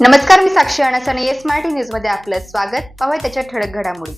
नमस्कार मी साक्षी अणसन एस मराठी न्यूजमध्ये आपलं स्वागत. पाहूया त्याच्या ठळक घडामोडी.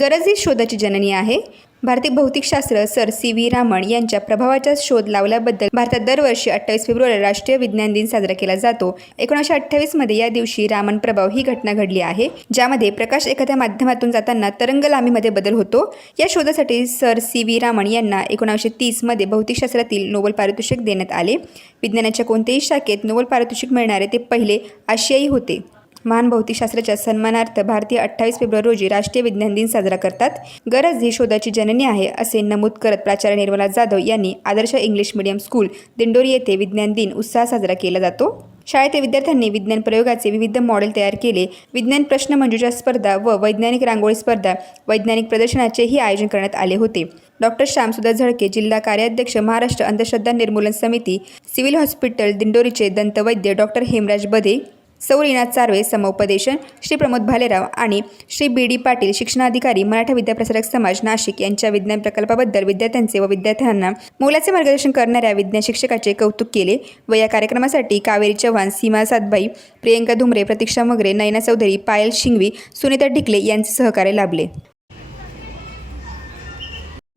गरज ही शोधाची जननी आहे. भारतीय भौतिकशास्त्र सर सी व्ही रामन यांच्या प्रभावाचा शोध लावल्याबद्दल भारतात दरवर्षी अठ्ठावीस फेब्रुवारी राष्ट्रीय विज्ञान दिन साजरा केला जातो. एकोणीसशे अठ्ठावीसमध्ये या दिवशी रामन प्रभाव ही घटना घडली आहे ज्यामध्ये प्रकाश एखाद्या माध्यमातून जाताना तरंग लांबीमध्ये बदल होतो. या शोधासाठी सर सी व्ही रामन यांना एकोणीसशे तीसमध्ये भौतिकशास्त्रातील नोबल पारितोषिक देण्यात आले. विज्ञानाच्या कोणत्याही शाखेत नोबल पारितोषिक मिळणारे ते पहिले आशियाई होते. महान भौतिकशास्त्राच्या सन्मानार्थ भारतीय अठ्ठावीस फेब्रुवारी रोजी राष्ट्रीय विज्ञान दिन साजरा करतात. गरज ही शोधाची जननी आहे असे नमूद करत प्राचार्य निर्मला जाधव यांनी Adarsh English medium school Dindori येथे विज्ञान दिन उत्साह साजरा केला जातो. शाळेतील विद्यार्थ्यांनी विज्ञान प्रयोगाचे विविध मॉडेल तयार केले. विज्ञान प्रश्नमंजुषा स्पर्धा व वैज्ञानिक रांगोळी स्पर्धा वैज्ञानिक प्रदर्शनाचेही आयोजन करण्यात आले होते. डॉक्टर श्यामसुधा झळके जिल्हा कार्याध्यक्ष महाराष्ट्र अंधश्रद्धा निर्मूलन समिती सिव्हिल हॉस्पिटल दिंडोरीचे दंतवैद्य डॉक्टर हेमराज बधे सौ रीना चारवे समुपदेशन श्री प्रमोद भालेराव आणि श्री बी डी पाटील शिक्षणाधिकारी मराठा विद्याप्रसारक समाज नाशिक यांच्या विज्ञान प्रकल्पाबद्दल विद्यार्थ्यांचे व विद्यार्थ्यांना मोलाचे मार्गदर्शन करणाऱ्या विज्ञान शिक्षकाचे कौतुक केले व या कार्यक्रमासाठी कावेरी चव्हाण सीमा सातबाई प्रियंका धुमरे प्रतीक्षा मगरे नयना चौधरी पायल शिंगवी सुनीता ढिकले यांचे सहकार्य लाभले.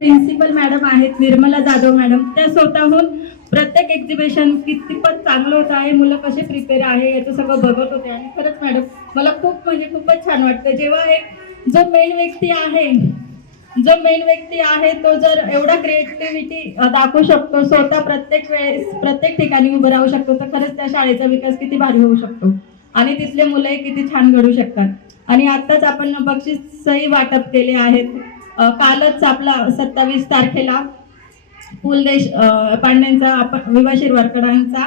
प्रिन्सिपल मॅडम आहेत निर्मला जाधव मॅडम. त्या स्वतःहून प्रत्येक एक्झिबिशन कितीपत चांगलं होत आहे मुलं कसे प्रिपेअर आहे याचं सगळं बघत होते. आणि खरंच मॅडम मला खूप म्हणजे खूपच छान वाटतं. जेव्हा एक जो मेन व्यक्ती आहे जो मेन व्यक्ती आहे तो जर एवढा क्रिएटिव्हिटी दाखवू शकतो स्वतः प्रत्येक वेळेस प्रत्येक ठिकाणी उभं राहू शकतो तर खरंच त्या शाळेचा विकास किती भारी होऊ शकतो. आणि तिथले मुलंही किती छान घडू शकतात. आणि आत्ताच आपण बक्षीसही वाटप केले आहेत. कालच आपला सत्तावीस तारखेला पु ल देश पांड्यांचा आपण विभा शिरवाडकरांचा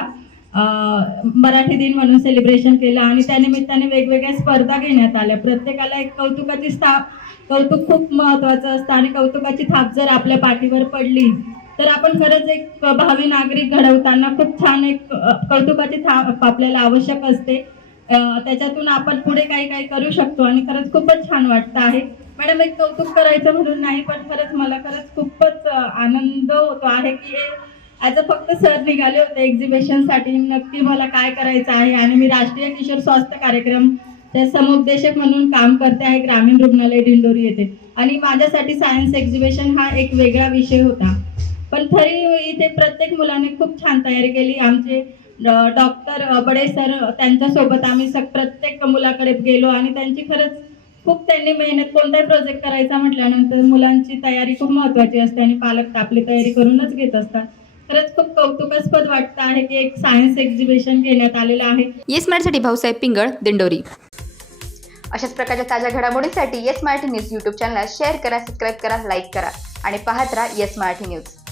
मराठी दिन म्हणून सेलिब्रेशन केलं आणि त्यानिमित्ताने वेगवेगळ्या स्पर्धा घेण्यात आल्या. प्रत्येकाला एक कौतुकाची स्थाप कौतुक खूप महत्वाचं असतं आणि कौतुकाची थाप जर आपल्या पाठीवर पडली तर आपण खरंच एक भावी नागरिक घडवताना खूप छान एक कौतुकाची थाप आपल्याला आवश्यक असते. त्याच्यातून आपण पुढे काही काही करू शकतो आणि खरंच खूपच छान वाटतं आहे. मॅडम एक कौतुक करायचं म्हणून नाही पण खरंच मला खरंच खूपच आनंद होतो आहे की ॲज अ फक्त सर निघाले होते एक्झिबिशनसाठी नक्की मला काय करायचं आहे? आणि मी राष्ट्रीय किशोर स्वास्थ्य कार्यक्रम त्या समुपदेशक म्हणून काम करते आहे ग्रामीण रुग्णालय दिंडोरी येथे. आणि माझ्यासाठी सायन्स एक्झिबिशन हा एक वेगळा विषय होता. पण तरी इथे प्रत्येक मुलाने खूप छान तयारी केली. आमचे डॉक्टर बडे सर त्यांच्यासोबत आम्ही सग प्रत्येक मुलाकडे गेलो आणि त्यांची खरंच खूप त्यांनी मेहनत कोणताही प्रोजेक्ट करायचा म्हटल्यानंतर मुलांची तयारी खूप महत्वाची असते आणि पालक आपली तयारी करूनच घेत असतात. खरंच खूप कौतुकास्पद वाटतं आहे की एक सायन्स एक्झिबिशन घेण्यात आलेलं आहे. येस मॅडसाठी भाऊसाहेब पिंगळ दिंडोरी. अशाच प्रकारच्या ताज्या घडामोडींसाठी yes Marathi news YouTube channel share करा सबस्क्राईब करा लाईक करा आणि पाहत राहा येस मराठी न्यूज